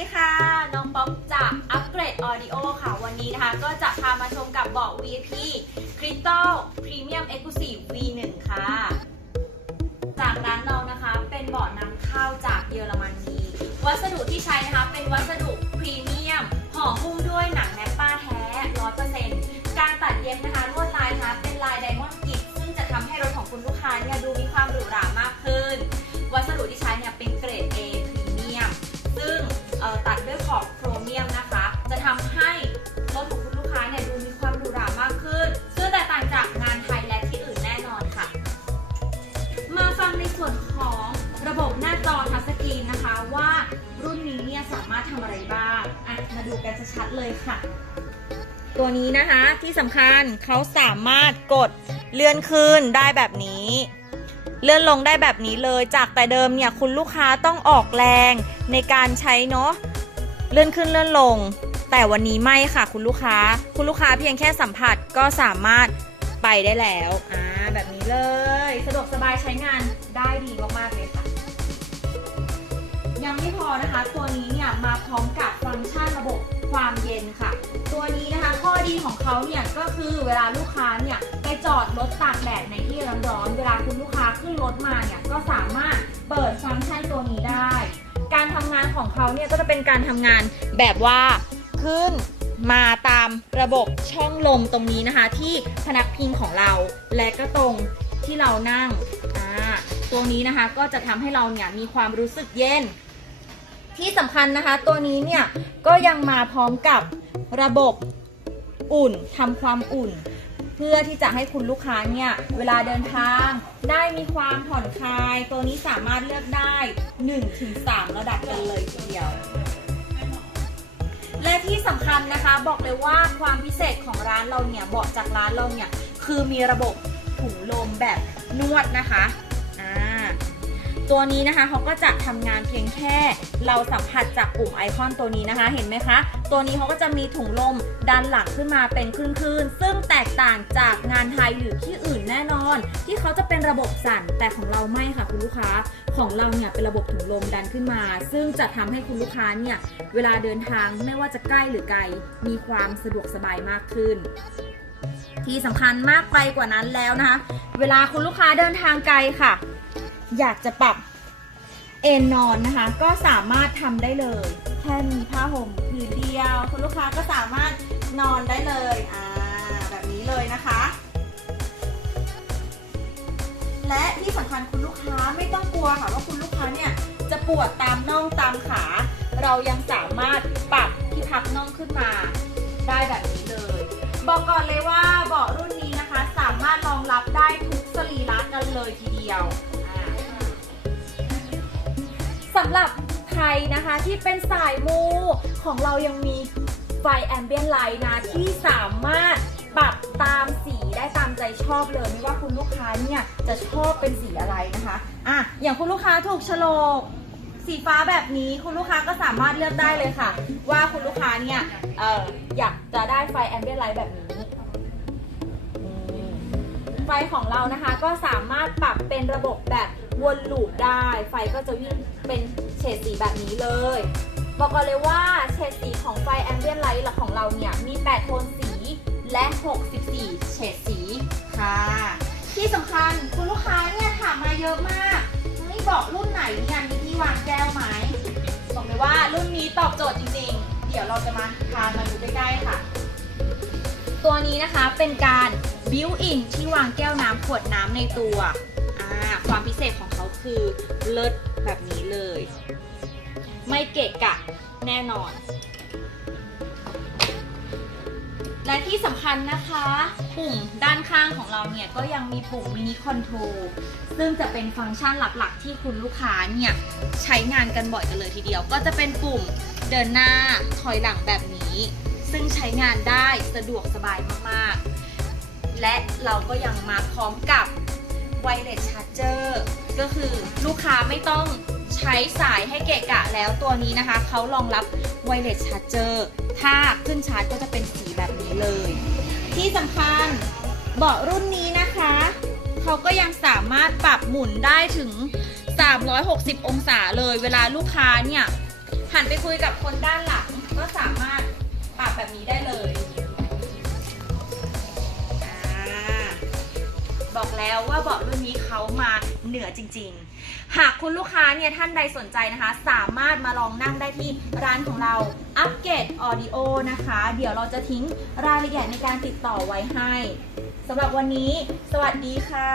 ดีค่ะ น้องป๊อปจากอัปเกรดออดิโอค่ะ วันนี้นะคะ ก็จะพามาชมกับเบาะ VIP Crystal Premium Exclusive V1 ค่ะ จากร้านเรานะคะเป็นเบาะนำเข้าจากเยอรมนีวัสดุที่ใช้นะคะ เป็นวัสดุพรีเมียมห่อหุ้มด้วยหนังแนปป้าแท้100%การตัดเย็บนะคะลวดลายนะคะเป็นลายไดมอนด์กิกซึ่งจะทำให้รถของคุณลูกค้าเนี่ยดูมี ทำอะไรบ้างอะมาดูกันชัดๆเลยค่ะ ตัวนี้นะคะที่สำคัญเขาสามารถกดเลื่อนขึ้นได้แบบนี้ เลื่อนลงได้แบบนี้เลย จากแต่เดิมเนี่ยคุณลูกค้าต้องออกแรงในการใช้เนาะเลื่อนขึ้นเลื่อนลง แต่วันนี้ไม่ค่ะคุณลูกค้า คุณลูกค้าเพียงแค่สัมผัสก็สามารถไปได้แล้วอ่าแบบนี้เลย สะดวกสบายใช้งานได้ดีมากๆเลยค่ะ ไม่พอนะคะ ตัวนี้เนี่ยมาพร้อมกับฟังก์ชันระบบความเย็นค่ะ ตัวนี้นะคะข้อดีของเขาเนี่ยก็คือเวลาลูกค้าเนี่ยไปจอดรถตากแดดในที่ร้อนๆเวลาคุณลูกค้าขึ้นรถมาเนี่ยก็สามารถเปิดฟังก์ชันตัวนี้ได้ การทำงานของเขาเนี่ยก็จะเป็นการทำงานแบบว่าขึ้นมาตามระบบช่องลมตรงนี้นะคะ ที่พนักพิงของเราและก็ตรงที่เรานั่งอ่าตัวนี้นะคะก็จะทำให้เราเนี่ยมีความรู้สึกเย็น ที่สำคัญนะคะตัวนี้เนี่ยก็ยังมาพร้อมกับระบบอุ่นทำความอุ่น เพื่อที่จะให้คุณลูกค้าเนี่ยเวลาเดินทางได้มีความผ่อนคลาย ตัวนี้สามารถเลือกได้ 1-3 ระดับกันเลยทีเดียว และที่สำคัญนะคะบอกเลยว่าความพิเศษของร้านเราเนี่ยเบาะจากร้านเราเนี่ยคือมีระบบถุงลมแบบนวดนะคะ ตัวนี้นะคะเขาก็จะทำงานเพียงแค่เราสัมผัสจากปุ่มไอคอนตัวนี้นะคะ เห็นไหมคะ ตัวนี้เขาก็จะมีถุงลมดันหลังขึ้นมาเป็นคลื่นๆซึ่งแตกต่างจากงานไทยหรือที่อื่นแน่นอน ที่เขาจะเป็นระบบสั่นแต่ของเราไม่ค่ะคุณลูกค้าของเราเนี่ยเป็นระบบถุงลมดันขึ้นมา ซึ่งจะทำให้คุณลูกค้าเนี่ยเวลาเดินทางไม่ว่าจะใกล้หรือไกลมีความสะดวกสบายมากขึ้นที่สำคัญมากไปกว่านั้นแล้วนะคะ เวลาคุณลูกค้าเดินทางไกลค่ะ อยากจะปรับเอนนอนนะคะ ก็สามารถทำได้เลย แค่มีผ้าห่มผืนเดียว คุณลูกค้าก็สามารถนอนได้เลยอ่าแบบนี้เลยนะคะ และที่สำคัญคุณลูกค้าไม่ต้องกลัวค่ะว่าคุณลูกค้าเนี่ยจะปวดตามน่องตามขา เรายังสามารถปรับที่พับน่องขึ้นมาได้แบบนี้เลย บอกก่อนเลยว่าเบาะรุ่นนี้นะคะ สามารถรองรับได้ทุกสรีระกันเลยทีเดียว สำหรับใครนะคะที่เป็นสายมูของเรายังมีไฟแอมเบียนไลท์นะที่สามารถปรับตามสีได้ตามใจชอบเลย ไม่ว่าคุณลูกค้าเนี่ยจะชอบเป็นสีอะไรนะคะอะอย่างคุณลูกค้าถูกฉลกสีฟ้าแบบนี้คุณลูกค้าก็สามารถเลือกได้เลยค่ะ ว่าคุณลูกค้าเนี่ยเอออยากจะได้ไฟแอมเบียนไลท์แบบนี้ไฟของเรานะคะก็สามารถปรับเป็นระบบแบบวนลูปได้ ไฟก็จะวิ่ง เป็นเฉดสีแบบนี้เลย บอกก่อนเลยว่าเฉดสีของไฟแอมเบียนไลท์ของเราเนี่ย มี 8 โทนสีและ 64 เฉดสีค่ะ ที่สำคัญคุณลูกค้าเนี่ยถามมาเยอะมากนี่บอกรุ่นไหนเนี่ยมีที่วางแก้วไหมบอกเลยว่ารุ่นนี้ตอบโจทย์จริงๆ เดี๋ยวเราจะมาพามาดูใกล้ๆค่ะ ตัวนี้นะคะเป็นการบิวอินที่วางแก้วน้ำขวดน้ำในตัวความพิเศษของเขาคือเลิศ แบบนี้เลย ไม่เกะกะแน่นอน และที่สำคัญนะคะ ปุ่มด้านข้างของเราเนี่ย ก็ยังมีปุ่มมินิคอนโทรลซึ่งจะเป็นฟังก์ชันหลักๆ ที่คุณลูกค้าเนี่ย ใช้งานกันบ่อยกันเลยทีเดียว ก็จะเป็นปุ่มเดินหน้าถอยหลังแบบนี้ ซึ่งใช้งานได้สะดวกสบายมากๆ และเราก็ยังมาพร้อมกับ ไวเลสชาร์เจอร์ก็คือลูกค้าไม่ต้องใช้สายให้เกะกะแล้วตัวนี้นะคะ เขารองรับไวเลสชาร์เจอร์ถ้าขึ้นชาร์จก็จะเป็นสีแบบนี้เลย ที่สำคัญเบาะรุ่นนี้นะคะ เขาก็ยังสามารถปรับหมุนได้ถึง 360 องศาเลย เวลาลูกค้าเนี่ยหันไปคุยกับคนด้านหลังก็สามารถปรับแบบนี้ได้เลย แล้วว่าเบาะรุ่นนี้เขามาเหนือจริง ๆ หากคุณลูกค้าเนี่ยท่านใดสนใจนะคะ สามารถมาลองนั่งได้ที่ร้านของเราอัปเกรดออดิโอนะคะ เดี๋ยวเราจะทิ้งรายละเอียดในการติดต่อไว้ให้สำหรับวันนี้ สวัสดีค่ะ